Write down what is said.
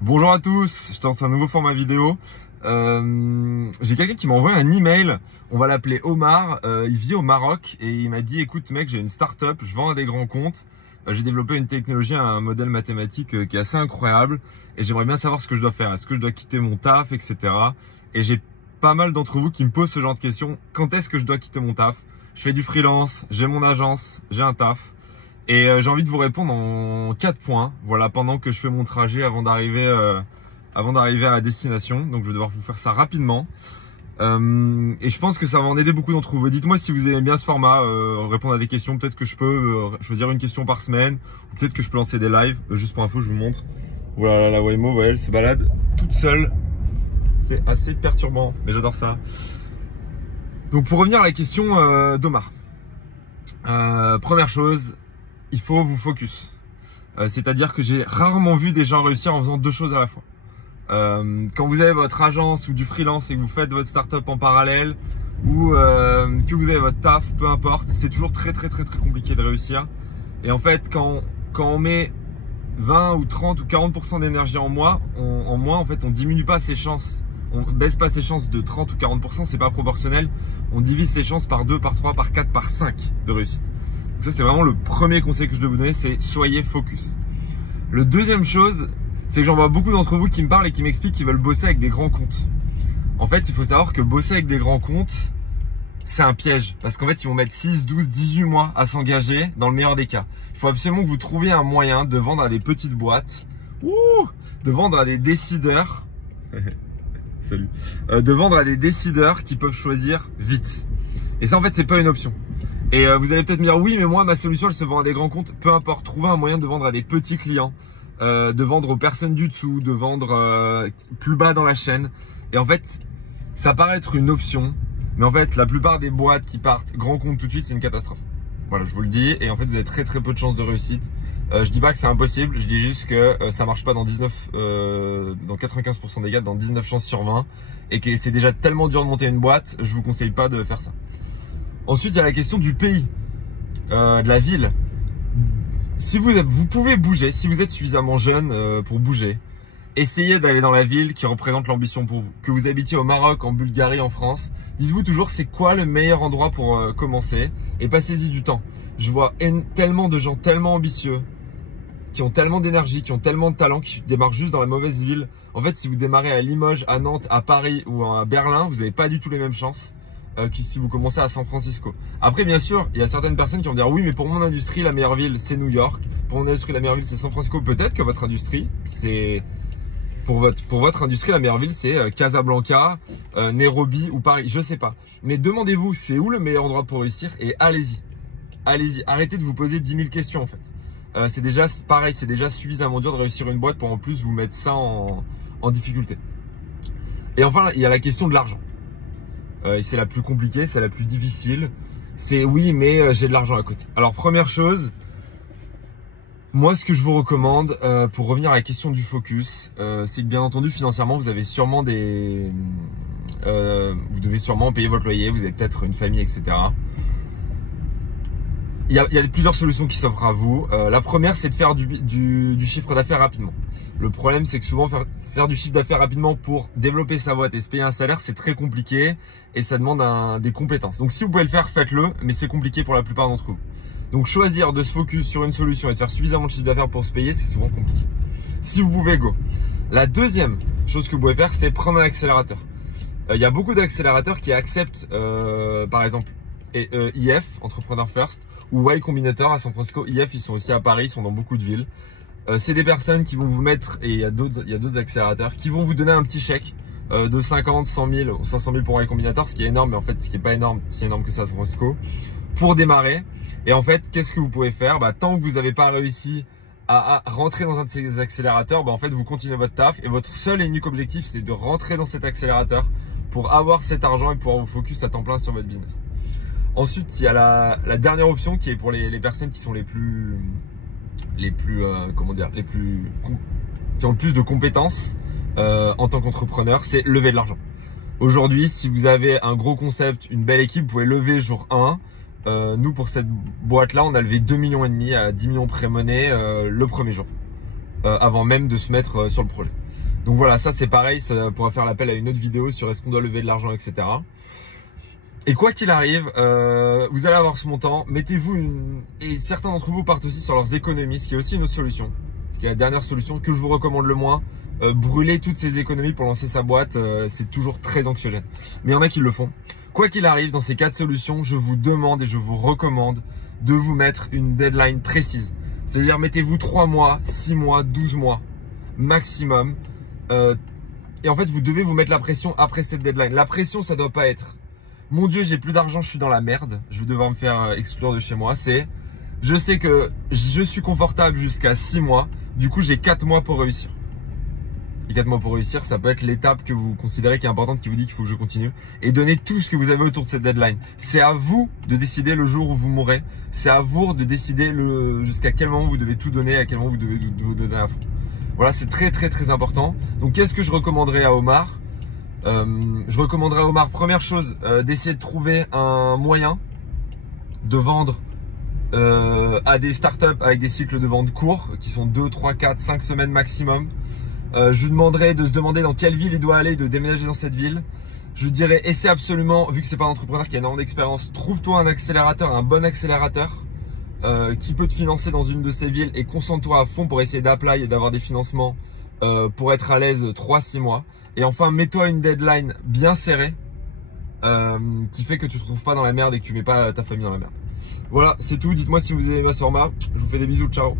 Bonjour à tous, je lance un nouveau format vidéo. J'ai quelqu'un qui m'a envoyé un email, on va l'appeler Omar, il vit au Maroc et il m'a dit écoute mec, j'ai une start-up, je vends à des grands comptes, j'ai développé une technologie, un modèle mathématique qui est assez incroyable et j'aimerais bien savoir ce que je dois faire, est-ce que je dois quitter mon taf, etc. Et j'ai pas mal d'entre vous qui me posent ce genre de questions, quand est-ce que je dois quitter mon taf? Je fais du freelance, j'ai mon agence, j'ai un taf. Et j'ai envie de vous répondre en 4 points, voilà, pendant que je fais mon trajet avant d'arriver à la destination. Donc je vais devoir vous faire ça rapidement. Et je pense que ça va en aider beaucoup d'entre vous. Dites-moi si vous aimez bien ce format, répondre à des questions. Peut-être que je peux choisir une question par semaine, ou peut-être que je peux lancer des lives. Juste pour info, je vous montre. Voilà, la Waymo, vous voyez, elle se balade toute seule. C'est assez perturbant, mais j'adore ça. Donc pour revenir à la question d'Omar. Première chose, il faut vous focus. C'est-à-dire que j'ai rarement vu des gens réussir en faisant deux choses à la fois. Quand vous avez votre agence ou du freelance et que vous faites votre startup en parallèle ou que vous avez votre taf, peu importe, c'est toujours très compliqué de réussir. Et en fait, quand on met 20 ou 30 ou 40% d'énergie en moins, en fait, on diminue pas ses chances. On baisse pas ses chances de 30 ou 40%, c'est pas proportionnel. On divise ses chances par 2, par 3, par 4, par 5 de réussite. Donc ça, c'est vraiment le premier conseil que je dois vous donner, c'est soyez focus. Le deuxième chose, c'est que j'en vois beaucoup d'entre vous qui me parlent et qui m'expliquent qu'ils veulent bosser avec des grands comptes. En fait, il faut savoir que bosser avec des grands comptes, c'est un piège. Parce qu'en fait, ils vont mettre 6, 12, 18 mois à s'engager dans le meilleur des cas. Il faut absolument que vous trouviez un moyen de vendre à des petites boîtes, de vendre à des décideurs, salut, de vendre à des décideurs qui peuvent choisir vite. Et ça, en fait, c'est pas une option. Et vous allez peut-être me dire, oui, mais moi, ma solution, elle se vend à des grands comptes. Peu importe, trouvez un moyen de vendre à des petits clients, de vendre aux personnes du dessous, de vendre plus bas dans la chaîne. Et en fait, ça paraît être une option, mais en fait, la plupart des boîtes qui partent grands comptes tout de suite, c'est une catastrophe. Voilà, je vous le dis. Et en fait, vous avez très peu de chances de réussite. Je dis pas que c'est impossible, je dis juste que ça marche pas dans 95% des cas, dans 19 chances sur 20. Et que c'est déjà tellement dur de monter une boîte, je vous conseille pas de faire ça. Ensuite, il y a la question du pays, de la ville. Si vous pouvez bouger, si vous êtes suffisamment jeune pour bouger, essayez d'aller dans la ville qui représente l'ambition pour vous. Que vous habitiez au Maroc, en Bulgarie, en France, dites-vous toujours c'est quoi le meilleur endroit pour commencer et passez-y du temps. Je vois tellement de gens tellement ambitieux, qui ont tellement d'énergie, qui ont tellement de talent, qui démarrent juste dans la mauvaise ville. En fait, si vous démarrez à Limoges, à Nantes, à Paris ou à Berlin, vous n'avez pas du tout les mêmes chances que si vous commencez à San Francisco. Après, bien sûr, il y a certaines personnes qui vont dire oui, mais pour mon industrie, la meilleure ville, c'est New York. Pour mon industrie, la meilleure ville, c'est San Francisco. Peut-être que votre industrie, c'est pour votre industrie, la meilleure ville, c'est Casablanca, Nairobi ou Paris. Je sais pas. Mais demandez-vous, c'est où le meilleur endroit pour réussir et allez-y. Allez-y. Arrêtez de vous poser 10 000 questions en fait. C'est déjà pareil, c'est déjà suffisamment dur de réussir une boîte pour en plus vous mettre ça en difficulté. Et enfin, il y a la question de l'argent. Et c'est la plus compliquée, c'est la plus difficile. C'est oui, mais j'ai de l'argent à côté. Alors première chose, moi ce que je vous recommande pour revenir à la question du focus, c'est que bien entendu financièrement vous avez sûrement vous devez sûrement payer votre loyer, vous avez peut-être une famille, etc. Il y a plusieurs solutions qui s'offrent à vous. La première, c'est de faire du chiffre d'affaires rapidement. Le problème, c'est que souvent, faire du chiffre d'affaires rapidement pour développer sa boîte et se payer un salaire, c'est très compliqué et ça demande des compétences. Donc, si vous pouvez le faire, faites-le, mais c'est compliqué pour la plupart d'entre vous. Donc, choisir de se focus sur une solution et de faire suffisamment de chiffre d'affaires pour se payer, c'est souvent compliqué. Si vous pouvez, go. La deuxième chose que vous pouvez faire, c'est prendre un accélérateur. Il y a beaucoup d'accélérateurs qui acceptent, par exemple, IF, Entrepreneur First, ou Y Combinator à San Francisco. IF, ils sont aussi à Paris, ils sont dans beaucoup de villes. C'est des personnes qui vont vous mettre, et il y a d'autres accélérateurs, qui vont vous donner un petit chèque de 50, 100 000 ou 500 000 pour Y Combinator, ce qui est énorme, mais en fait, ce qui n'est pas énorme, si énorme que ça à San Francisco, pour démarrer. Et en fait, qu'est-ce que vous pouvez faire? Tant que vous n'avez pas réussi à rentrer dans un de ces accélérateurs, en fait, vous continuez votre taf et votre seul et unique objectif, c'est de rentrer dans cet accélérateur pour avoir cet argent et pouvoir vous focus à temps plein sur votre business. Ensuite, il y a la dernière option qui est pour les personnes qui sont qui ont le plus de compétences en tant qu'entrepreneur, c'est lever de l'argent. Aujourd'hui, si vous avez un gros concept, une belle équipe, vous pouvez lever jour 1. Nous, pour cette boîte-là, on a levé 2,5 millions à 10 millions pré-monnaie le premier jour. avant même de se mettre sur le projet. Donc voilà, ça c'est pareil, ça pourra faire l'appel à une autre vidéo sur est-ce qu'on doit lever de l'argent, etc. Et quoi qu'il arrive, vous allez avoir ce montant, et certains d'entre vous partent aussi sur leurs économies, ce qui est aussi une autre solution, ce qui est la dernière solution que je vous recommande le moins. Brûler toutes ces économies pour lancer sa boîte, c'est toujours très anxiogène. Mais il y en a qui le font. Quoi qu'il arrive, dans ces 4 solutions, je vous demande et je vous recommande de vous mettre une deadline précise. C'est-à-dire, mettez-vous 3 mois, 6 mois, 12 mois maximum. Et en fait, vous devez vous mettre la pression après cette deadline. La pression, ça doit pas être « Mon Dieu, j'ai plus d'argent, je suis dans la merde, je vais devoir me faire exclure de chez moi ». C'est « Je sais que je suis confortable jusqu'à 6 mois, du coup, j'ai 4 mois pour réussir ». Et 4 mois pour réussir, ça peut être l'étape que vous considérez qui est importante, qui vous dit qu'il faut que je continue. Et donnez tout ce que vous avez autour de cette deadline. C'est à vous de décider le jour où vous mourrez. C'est à vous de décider jusqu'à quel moment vous devez tout donner, à quel moment vous devez vous donner à fond. Voilà, c'est très très très important. Donc qu'est-ce que je recommanderais à Omar? Je recommanderais à Omar, première chose, d'essayer de trouver un moyen de vendre à des startups avec des cycles de vente courts, qui sont 2, 3, 4, 5 semaines maximum. Je lui demanderais de se demander dans quelle ville il doit aller, de déménager dans cette ville. Je lui dirais, essaie absolument, vu que c'est pas un entrepreneur qui a énormément d'expérience, trouve-toi un accélérateur, un bon accélérateur qui peut te financer dans une de ces villes et concentre-toi à fond pour essayer d'apply et d'avoir des financements pour être à l'aise 3-6 mois. Et enfin, mets-toi une deadline bien serrée qui fait que tu te retrouves pas dans la merde et que tu mets pas ta famille dans la merde. Voilà, c'est tout. Dites-moi si vous aimez ma format. Je vous fais des bisous. Ciao.